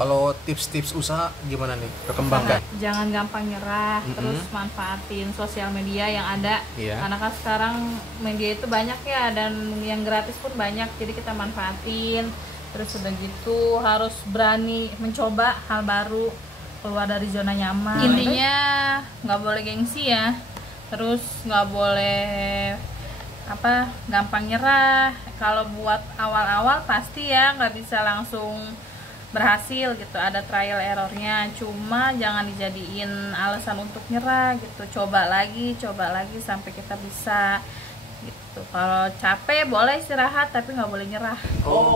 Kalau tips-tips usaha gimana nih? Perkembangkan. Jangan gampang nyerah, terus manfaatin sosial media yang ada. Iya. Karena kan sekarang media itu banyak ya, dan yang gratis pun banyak, jadi kita manfaatin. Terus udah gitu harus berani mencoba hal baru, keluar dari zona nyaman. Intinya nggak boleh gengsi ya, terus nggak boleh gampang nyerah. Kalau buat awal-awal pasti ya nggak bisa langsung berhasil gitu, ada trial errornya, cuma jangan dijadiin alasan untuk nyerah gitu. Coba lagi sampai kita bisa gitu. Kalau capek boleh istirahat, tapi nggak boleh nyerah.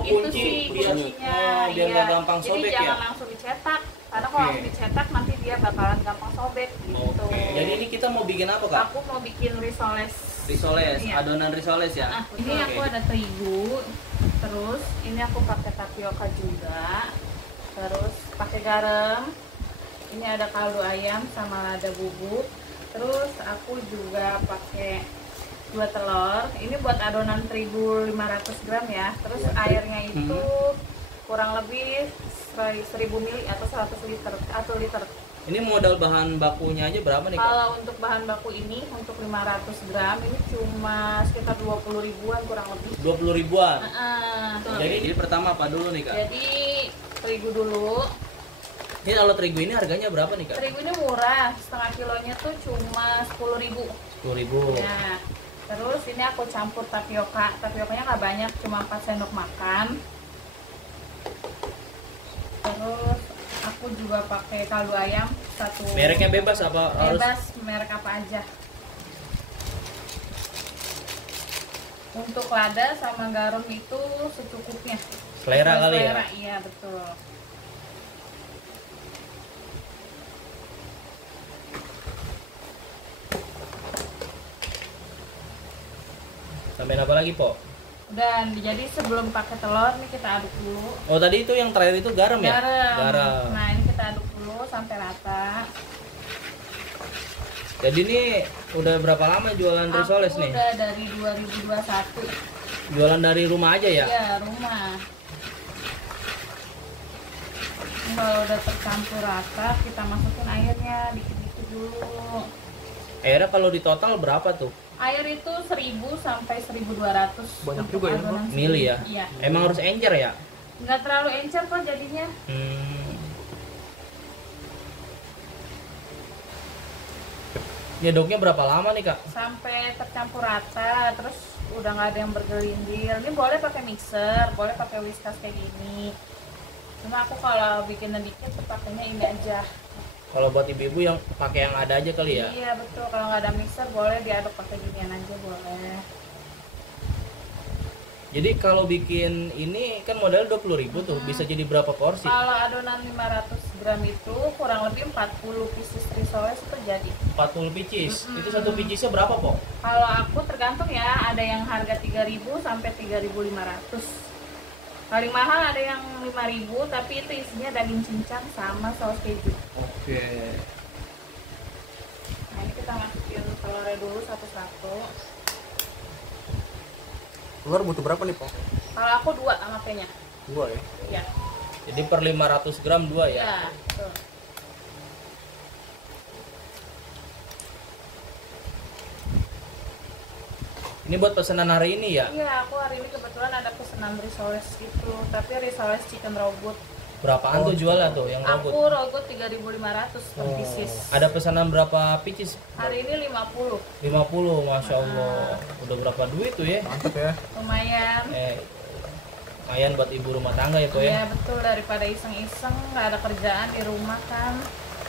Itu sih kuncinya. Biar nggak gampang Jadi sobek jangan ya. langsung dicetak, karena kalau langsung dicetak nanti dia bakalan gampang sobek gitu. Jadi ini kita mau bikin apa Kak? Aku mau bikin risoles. Risoles, Iya. adonan risoles ya. Ini aku ada terigu, terus ini aku pakai tapioka juga, terus pakai garam, ini ada kaldu ayam sama lada bubuk, terus aku juga pakai 2 telur. Ini buat adonan terigu 500 gram ya. Terus airnya itu kurang lebih 1000 ml atau 100 liter atau liter. Ini modal bahan bakunya aja berapa nih Kak? Kalau untuk bahan baku ini, untuk 500 gram ini cuma sekitar 20 ribuan kurang lebih. 20 ribuan. Jadi Jadi pertama apa dulu nih Kak? terigu dulu. Ini kalau terigu ini harganya berapa nih Kak? Terigu ini murah, setengah kilonya tuh cuma 10 ribu. 10 ribu. Ya. Terus ini aku campur tapioka. Tapiokanya nggak banyak, cuma 4 sendok makan. Terus aku juga pakai kaldu ayam 1. Mereknya bebas apa harus? Bebas, merek apa aja. Untuk lada sama garam itu secukupnya. Selera kali ya? Selera, iya betul. Tambahin apa lagi Po? Dan jadi sebelum pakai telur nih kita aduk dulu. Oh tadi itu yang terakhir itu garam ya? Garam. Nah ini kita aduk dulu sampai rata. Jadi ini udah berapa lama jualan risoles nih? Udah dari 2021. Jualan dari rumah aja ya? Iya, rumah. Ini kalau udah tercampur rata, kita masukin airnya dikit-dikit dulu. Airnya kalau di total berapa tuh? Air itu 1000 sampai 1200. Banyak juga ya, Bang? Mili ya? Iya. Emang harus encer ya? Nggak terlalu encer kok jadinya. Nyedoknya berapa lama nih Kak? Sampai tercampur rata, terus udah nggak ada yang bergelindil. Ini boleh pakai mixer, boleh pakai whiskas kayak gini. Cuma aku kalau bikinnya dikit tuh pakainya ini aja. Kalau buat ibu-ibu yang pakai yang ada aja kali ya? Iya betul, kalau nggak ada mixer boleh diaduk pakai ginian aja boleh. Jadi kalau bikin ini kan modal 20.000 tuh, bisa jadi berapa porsi? Kalau adonan 500 gram itu kurang lebih 40 pieces risoles itu jadi. 40 pieces. Itu satu piecesnya berapa Po? Kalau aku tergantung ya, ada yang harga 3.000 sampai 3.500. Paling mahal ada yang 5.000, tapi itu isinya daging cincang sama saus keju. Oke. Nah ini kita masukin telurnya dulu satu-satu. Telur butuh berapa nih, Po? Kalau aku 2 makanya. 2 ya? Iya. Jadi per 500 gram 2 ya? Iya, betul. Ini buat pesanan hari ini ya? Iya, aku hari ini kebetulan ada pesanan risoles gitu, tapi risoles chicken robot. Berapaan tuh jualnya tuh yang Aku robot? robot 3.500 per pieces. Ada pesanan berapa pieces? Hari ini 50. 50, Masya Allah. Udah berapa duit tuh ya? Mantap ya. Lumayan. Lumayan buat ibu rumah tangga ya Po ya? Iya betul, daripada iseng-iseng nggak ada kerjaan di rumah kan.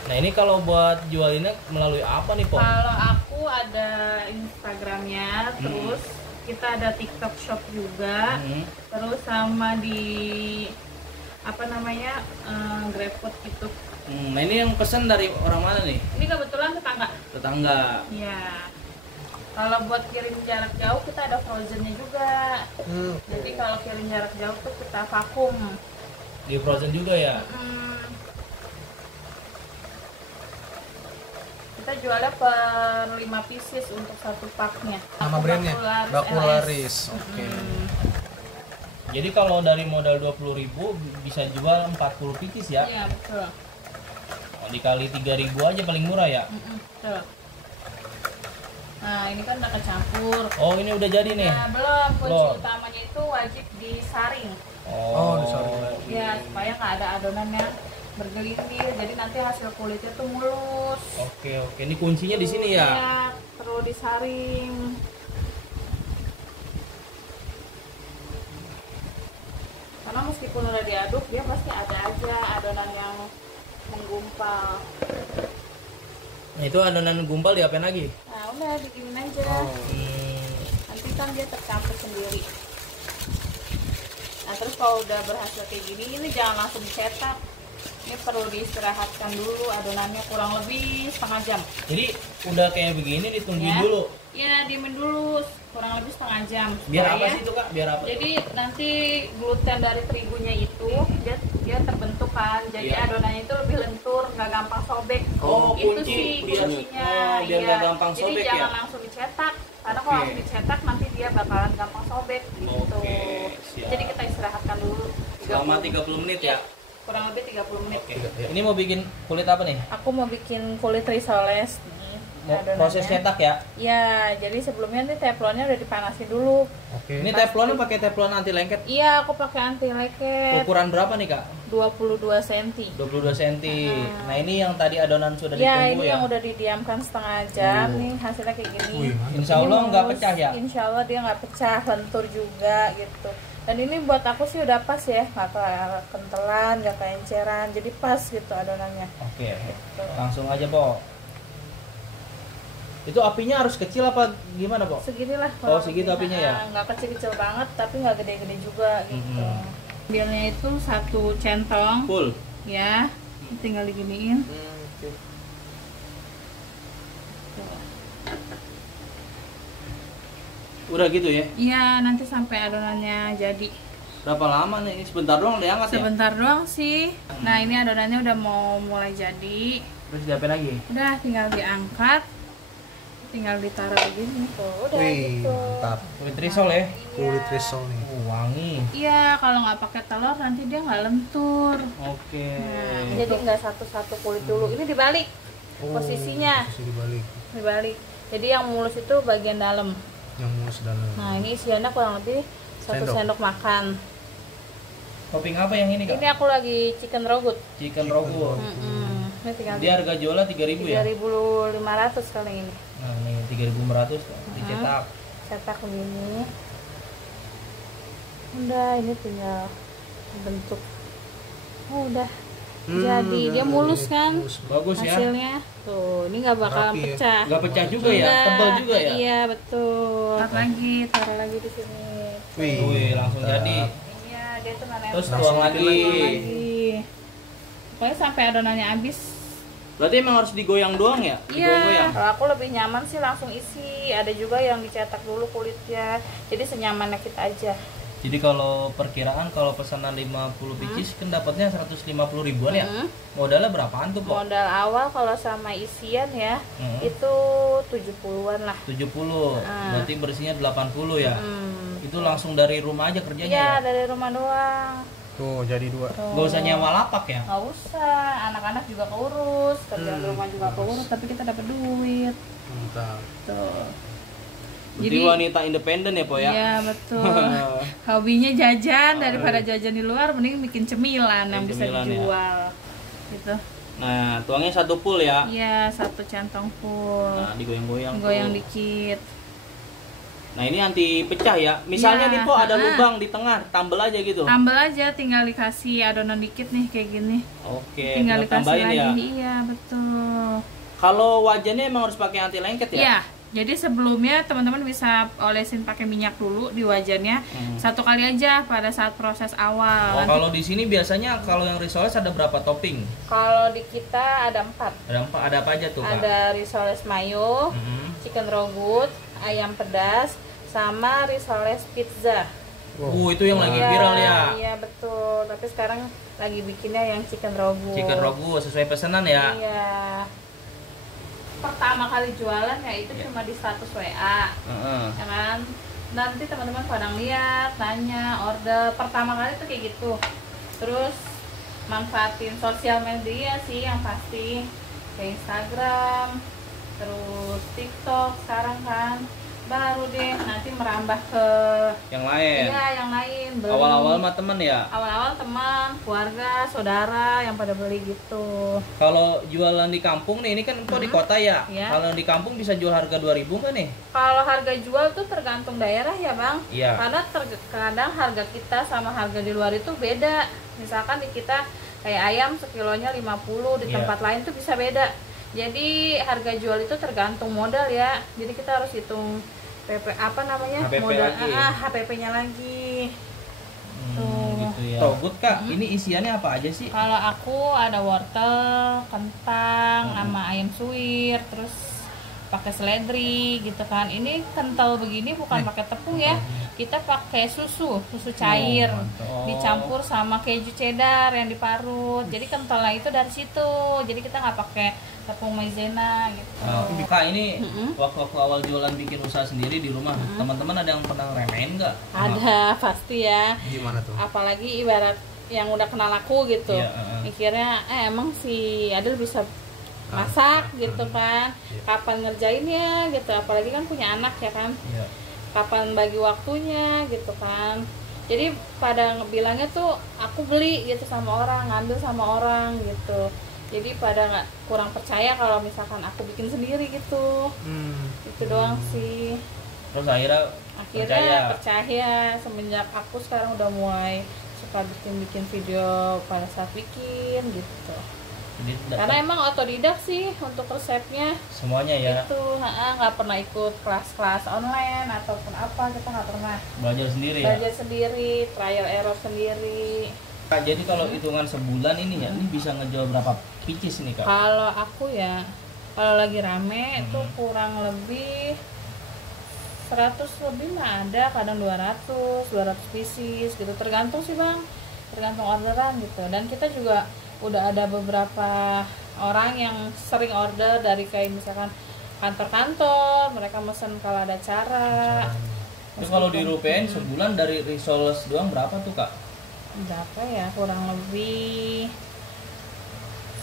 Nah ini kalau buat jualinnya melalui apa nih Po? Kalau aku ada Instagramnya, terus kita ada TikTok Shop juga, terus sama di GrabFood gitu. Nah ini yang pesen dari orang mana nih? Ini kebetulan tetangga. Tetangga. Iya. Kalau buat kirim jarak jauh kita ada frozennya juga. Jadi kalau kirim jarak jauh tuh kita vakum. Di frozen juga ya? Kita jualnya per 5 pieces untuk satu paknya. Nama brandnya? Bakularis. Oke. Jadi kalau dari modal 20.000 bisa jual 40 pieces ya. Iya betul. Oh, dikali 3.000 aja paling murah ya. Betul. Nah ini kan udah kecampur. Oh ini udah jadi nih. Nah belum, kunci Belum. utamanya itu wajib disaring. Oh, disaring lagi. Ya supaya nggak ada adonan yang bergelintir. Jadi nanti hasil kulitnya tuh mulus. Oke oke. Ini kuncinya di sini ya. Iya, perlu disaring. Karena meskipun udah diaduk, dia pasti ada aja adonan yang menggumpal. Nah itu adonan gumpal diapain lagi? Nah udah diginin aja. Nanti kan dia tercampur sendiri. Nah terus kalau udah berhasil kayak gini, ini jangan langsung dicetak. Ini perlu diistirahatkan dulu adonannya kurang lebih setengah jam. Jadi udah kayak begini ditungguin Ya. dulu. Ya diemin dulu kurang lebih setengah jam. Biar apa Supaya- sih itu kak? Biar apa? Jadi nanti gluten dari terigunya itu dia terbentuk kan, jadi Iya. adonannya itu lebih lentur, nggak gampang sobek. Oh, itu kunci. sih Biar- kuncinya. oh, biar nggak gampang jadi sobek jangan ya? langsung dicetak, karena Oke. kalau langsung dicetak nanti dia bakalan gampang sobek gitu. Oke, siap. Jadi kita istirahatkan dulu. Selama 30 menit ya. Kurang lebih 30 menit. Oke. Ya. Ini mau bikin kulit apa nih? Aku mau bikin kulit risoles nih. Mau adonannya. proses cetak ya? Ya, jadi sebelumnya nih teflonnya udah dipanasin dulu. Oke. Ini teflonnya pakai teflon anti lengket. Iya, aku pakai anti lengket. Ukuran berapa nih kak? 22 cm. 22 cm. Nah ini yang tadi adonan sudah Ya, ditunggu ini ya. yang udah didiamkan setengah jam nih hasilnya kayak gini. Wih, mantap. Insya Allah Ini nggak mulus. pecah ya? Insya Allah dia nggak pecah, lentur juga gitu. Dan ini buat aku sih udah pas ya, nggak kentelan, nggak keenceran, jadi pas gitu adonannya. Oke. Langsung aja po. Itu apinya harus kecil apa gimana po? Seginilah. Oh, kurang segitu lebih. apinya ya? Nggak kecil-kecil banget, tapi nggak gede-gede juga gitu. Mhm. Ambilnya itu 1 centong, Full. ya, tinggal diginiin. Oke. Udah gitu ya? Iya, nanti sampai adonannya jadi. Berapa lama nih? Sebentar doang diangkat ya? Sebentar doang sih. Nah, ini adonannya udah mau mulai jadi. Terus diapain lagi? Udah tinggal diangkat. Tinggal ditaruh begini tuh. Udah Wih, gitu. mantap. Kulit risol ya? Kulit risol nih. Wangi. Iya, kalau nggak pakai telur nanti dia nggak lentur. Oke. Nah, jadi nggak satu-satu kulit dulu. Ini dibalik. Posisinya. Posisi dibalik. Dibalik. Jadi yang mulus itu bagian dalam. Yang mulus dalam. Nah, ini isiannya kurang lebih 1 Sendok. sendok makan. Topping apa yang ini kak? Ini aku lagi chicken rogut. Chicken rogo. Ini tinggal Dia harga jualnya 3.000 ya? 3.500 kali ini. Nah ini 3.500 dicetak. Cetak begini. Udah, ini tinggal bentuk. Oh, udah jadi. Dia mulus kan Bagus ya? hasilnya. Tuh, ini nggak bakalan Rapi ya. pecah. Nggak pecah juga ya? Nggak. Tebal juga ya? Iya, betul. Taruh lagi di sini. Wih, Wih, langsung mantap. jadi. Iya, dia tuh nggak Terus nempel. tuang Langsung lagi. Lagi. Pokoknya sampai adonannya habis. Berarti emang harus digoyang doang ya? Iya, Digoyang-goyang? kalau aku lebih nyaman sih langsung isi. Ada juga yang dicetak dulu kulitnya. Jadi senyamannya kita aja. Jadi kalau perkiraan kalau pesanan 50 pieces kan dapatnya 150 ribuan ya? Hmm. Modalnya berapaan tuh kok? Modal awal kalau sama isian ya, Hmm. itu 70-an lah. 70. Berarti bersihnya 80 ya? Hmm. Itu langsung dari rumah aja kerjanya Iya, ya? dari rumah doang. Tuh, jadi 2. Gak usah nyewa lapak ya? Nggak usah, anak-anak juga keurus, kerjaan di rumah juga keurus, tapi kita dapat duit. Mantap. Tuh. Berarti wanita independen ya po ya? Iya, betul. Hobinya jajan, daripada jajan di luar mending bikin cemilan yang bisa cemilan ya. dijual. Gitu. Nah, tuangnya 1 full ya? Iya, 1 centong full. Nah, digoyang-goyang Goyang tuh. dikit. Nah, ini anti pecah ya? Misalnya Iya, nih po ada ah. lubang di tengah, tambel aja gitu? Tambal aja, tinggal dikasih adonan dikit nih kayak gini. Oke, Tinggal tinggal dikasih tambahin lagi. ya? Iya, betul. Kalau wajannya emang harus pakai anti lengket ya? Iya, jadi sebelumnya teman-teman bisa olesin pakai minyak dulu di wajannya. Satu kali aja pada saat proses awal. Oh, Nanti kalau di sini biasanya kalau yang risoles ada berapa topping? kalau di kita ada 4. Ada apa aja tuh, Kak? Ada risoles mayo, Mhm. chicken rogut, ayam pedas, sama risoles pizza. Itu yang lagi Iya, viral ya. Iya betul. Tapi sekarang lagi bikinnya yang chicken rogut. Chicken rogu sesuai pesanan ya. Iya. Pertama kali jualan ya itu cuma di status WA, Heeh. ya kan? nanti teman-teman pada lihat, tanya, order pertama kali tuh kayak gitu. Terus manfaatin sosial media sih yang pasti, kayak Instagram, terus TikTok sekarang kan, baru deh nanti merambah ke Yang lain. iya yang lain. Beli. Awal-awal mah temen ya. Awal-awal teman, keluarga, saudara yang pada beli gitu. Kalau jualan di kampung nih, ini kan kok di kota ya. Iya. Kalau di kampung bisa jual harga 2.000 nggak nih? Kalau harga jual tuh tergantung daerah ya bang. Iya. Karena kadang harga kita sama harga di luar itu beda. Misalkan di kita kayak ayam sekilonya 50, di Iya. tempat lain tuh bisa beda. Jadi harga jual itu tergantung modal ya. Jadi kita harus hitung PP apa namanya HPP modal lagi. HPP-nya lagi. Tuh. Gitu ya. Togut Kak, ini isiannya apa aja sih? Kalau aku ada wortel, kentang, sama ayam suwir, terus pakai seledri gitu kan. Ini kental begini bukan pakai tepung ya. Kita pakai susu cair, mantap. dicampur sama keju cheddar yang diparut. Jadi kentalnya itu dari situ. Jadi kita nggak pakai tepung maizena gitu. Nah, Kak, ini waktu awal jualan bikin usaha sendiri di rumah, teman-teman ada yang pernah remehin nggak? Ada pasti ya. Gimana tuh? Apalagi ibarat yang udah kenal aku gitu. Iya, Mikirnya emang si Adel bisa masak gitu kan. Kapan ngerjainnya gitu. Apalagi kan punya anak ya kan. Iya. Kapan bagi waktunya gitu kan. Jadi pada bilangnya tuh aku beli gitu sama orang, ngambil sama orang gitu. Jadi pada nggak kurang percaya kalau misalkan aku bikin sendiri gitu. Itu doang sih. Terus akhirnya Percaya semenjak aku sekarang udah mulai suka bikin video pada saat bikin gitu. Jadi Karena emang otodidak sih untuk resepnya. semuanya ya. Itu nggak pernah ikut kelas-kelas online ataupun apa, kita nggak pernah. Belajar sendiri ya. Belajar sendiri, trial error sendiri. Kak, jadi kalau hitungan sebulan ini ya, ini bisa ngejual berapa pieces nih Kak? Kalau aku ya, kalau lagi rame itu kurang lebih 100 lebih mah ada, kadang 200 pieces gitu, tergantung sih bang, tergantung orderan gitu. Dan kita juga udah ada beberapa orang yang sering order dari kayak misalkan kantor-kantor, mereka mesen kalau ada acara. Itu kalau dirupiahin sebulan dari resoles doang berapa tuh Kak? Berapa ya, kurang lebih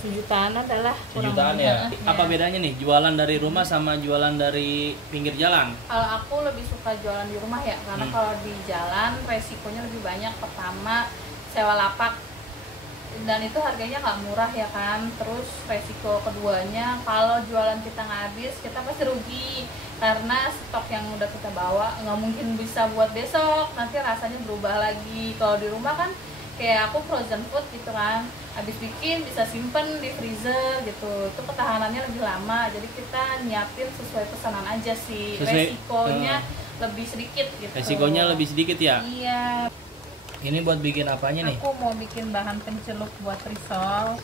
sejutaan adalah. Sejutaan ya. Apa bedanya nih jualan dari rumah sama jualan dari pinggir jalan? Kalau aku lebih suka jualan di rumah ya, karena kalau di jalan resikonya lebih banyak. Pertama sewa lapak, dan itu harganya nggak murah ya kan. Terus resiko keduanya kalau jualan kita nggak habis, kita pasti rugi karena stok yang udah kita bawa nggak mungkin bisa buat besok, nanti rasanya berubah lagi. Kalau di rumah kan kayak aku frozen food gitu kan, habis bikin bisa simpen di freezer gitu, itu ketahanannya lebih lama. Jadi kita nyiapin sesuai pesanan aja sih. Resikonya lebih sedikit gitu. Resikonya lebih sedikit ya? Iya. Ini buat bikin apanya nih? Aku mau bikin bahan pencelup buat risol.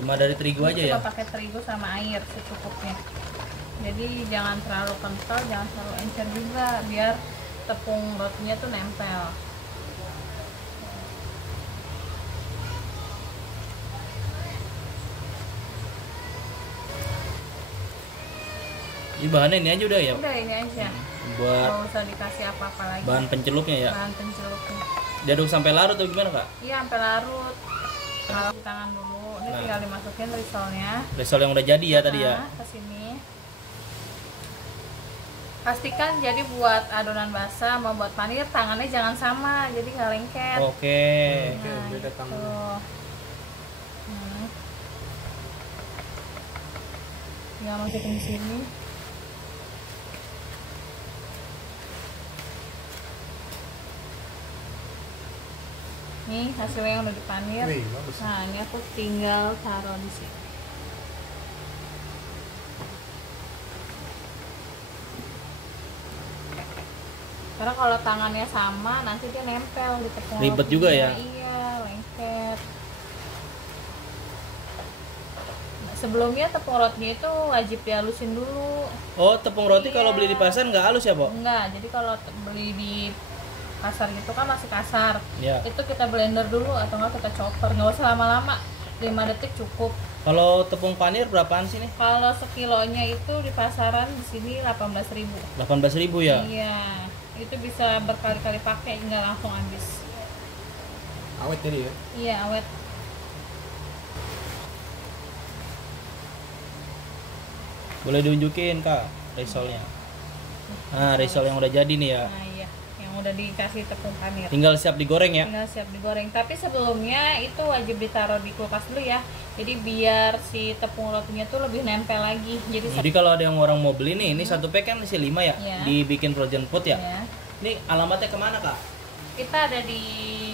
Cuma dari terigu aja ya? Cuma pakai terigu sama air secukupnya. Jadi jangan terlalu kental, jangan terlalu encer juga, biar tepung rotinya tuh nempel. Ini bahannya ini aja udah ya? Udah ini aja. Buat Nggak usah dikasih apa-apa lagi. bahan pencelupnya ya? Bahan pencelupnya. Diaduk sampai larut atau gimana Kak? Iya, sampai larut. Kalau di tangan dulu, ini Nah. tinggal dimasukin risolnya. Risol yang udah jadi ya tadi ya? Ke sini. Pastikan jadi buat adonan basah mau buat panir tangannya jangan sama, jadi nggak lengket. Oke. Oke, beda tangan. Tuh. Tinggal masukin di sini. Nih hasilnya yang udah dipanir. Wih, bagus. Nah ini aku tinggal taruh di sini. Karena kalau tangannya sama nanti dia nempel di tepung Ribet rotinya. juga ya? Iya, lengket. Nah, sebelumnya tepung rotinya itu wajib dihalusin dulu. Oh, tepung roti kalau beli di pasar nggak halus ya, Po? Enggak, jadi kalau beli di pasar gitu kan masih kasar. Ya. Itu kita blender dulu atau enggak kita chopper, nggak usah lama-lama, 5 detik cukup. Kalau tepung panir berapaan sih nih? Kalau sekilonya itu di pasaran di sini 18.000. 18.000 ya? Iya, itu bisa berkali-kali pakai nggak langsung habis. Awet jadi ya. Iya, awet. Boleh diunjukin Kak risolnya. Nah, risol yang udah jadi nih ya. Nah iya, yang udah dikasih tepung panir. Tinggal siap digoreng ya. Tinggal siap digoreng. Tapi sebelumnya itu wajib ditaruh di kulkas dulu ya. Jadi biar si tepung rotinya tuh lebih nempel lagi. Jadi kalau ada yang orang mau beli nih, ini satu pack kan isi 5 ya, Iya. dibikin frozen food ya. ya, Ini alamatnya kemana Kak? kita ada di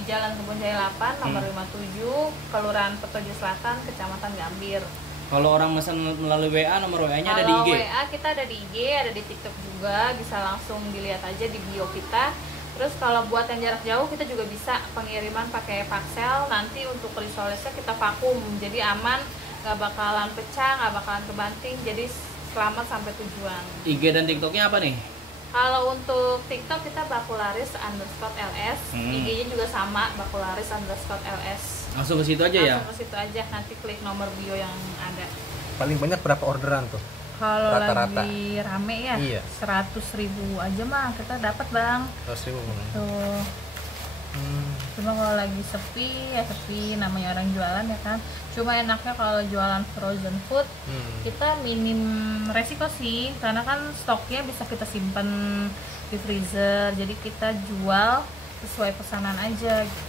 Jalan Kebun Jaya 8 nomor 57, Kelurahan Petojo Selatan, Kecamatan Gambir. Kalau orang pesan melalui WA, nomor WA-nya ada di Kalau IG. WA kita ada di IG, ada di TikTok juga, bisa langsung dilihat aja di bio kita. Terus kalau buat yang jarak jauh kita juga bisa pengiriman pakai parcel. Nanti untuk risolnya kita vakum, jadi aman, nggak bakalan pecah, nggak bakalan kebanting, jadi selamat sampai tujuan. IG dan TikToknya apa nih? Kalau untuk TikTok kita bakularis_ls, IG-nya juga sama bakularis_ls. Langsung ke situ aja ya. Langsung ke situ aja, nanti klik nomor bio yang ada. Paling banyak berapa orderan tuh? Kalau Rata-rata. lagi rame ya, Iya. 100.000 aja mah kita dapat bang. 100.000 Bang. Tuh. Cuma kalau lagi sepi ya sepi, namanya orang jualan ya kan. Cuma enaknya kalau jualan frozen food kita minim resiko sih, karena kan stoknya bisa kita simpen di freezer. Jadi kita jual sesuai pesanan aja gitu.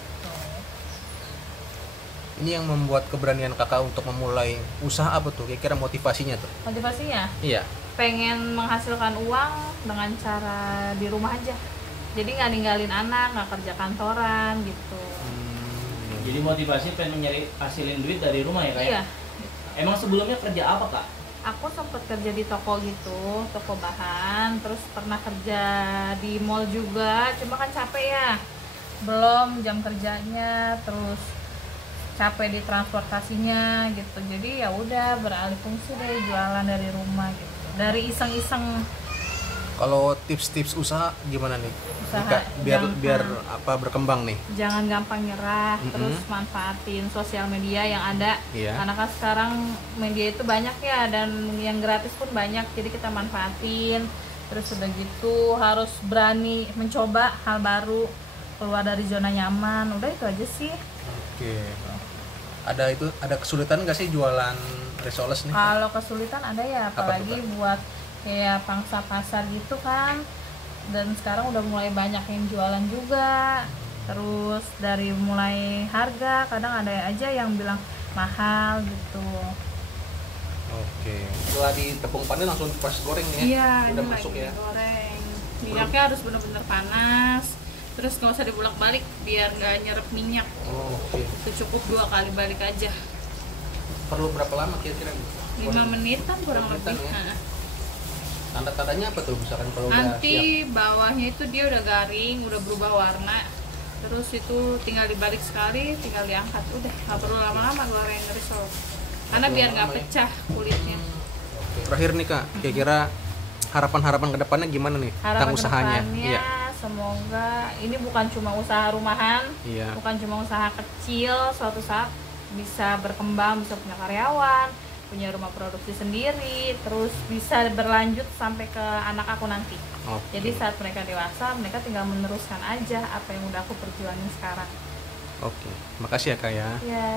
Ini yang membuat keberanian kakak untuk memulai usaha apa tuh? Kira-kira motivasinya tuh? Motivasinya Iya. pengen menghasilkan uang dengan cara di rumah aja. Jadi nggak ninggalin anak, nggak kerja kantoran gitu. Jadi motivasi pengen nyari hasilin duit dari rumah ya Kak? Iya. Emang sebelumnya kerja apa Kak? Aku sempat kerja di toko gitu, toko bahan, terus pernah kerja di mall juga, cuma kan capek ya. Belum jam kerjanya, terus capek di transportasinya gitu. Jadi ya udah beralih fungsi deh, jualan dari rumah gitu. Dari iseng-iseng Kalau tips-tips usaha gimana nih? Usaha, Kak, biar jangan- biar apa berkembang nih? jangan gampang nyerah, terus manfaatin sosial media yang ada. Iya. Karena kan sekarang media itu banyak ya, dan yang gratis pun banyak, jadi kita manfaatin. Terus udah gitu harus berani mencoba hal baru, keluar dari zona nyaman. Udah itu aja sih. Oke. Ada kesulitan nggak sih jualan risoles nih? Kalau kesulitan ada ya, Apa apalagi tuh, buat kayak pangsa pasar gitu kan. Dan sekarang udah mulai banyak yang jualan juga. Terus dari mulai harga, kadang ada aja yang bilang mahal gitu. Oke. Setelah ditepung panen langsung pas goreng nih ya? Iya, Udah ini masuk lagi ya? digoreng. Minyaknya harus bener-bener panas. Terus nggak usah dibulak-balik biar nggak nyerap minyak. Oh, oke. Itu cukup 2 kali balik aja. Perlu berapa lama kira-kira? 5 menitan kurang 5 menitan lebih. ya? Nah. Tanda-tandanya apa tuh misalkan kalau udah siap? Nanti bawahnya itu dia udah garing, udah berubah warna. Terus itu tinggal dibalik sekali, tinggal diangkat. Udah, nggak perlu lama-lama goreng risol. Karena perlu biar nggak lama-lama ya? pecah kulitnya. Terakhir nih Kak, kira-kira harapan-harapan ke depannya gimana nih tentang Harapan usahanya? kedepannya, Iya. semoga ini bukan cuma usaha rumahan, Iya. bukan cuma usaha kecil, suatu saat bisa berkembang, bisa punya karyawan, punya rumah produksi sendiri, terus bisa berlanjut sampai ke anak aku nanti. Oke. Jadi saat mereka dewasa, mereka tinggal meneruskan aja apa yang udah aku perjuangin sekarang. Oke. Makasih ya Kak ya. Ya.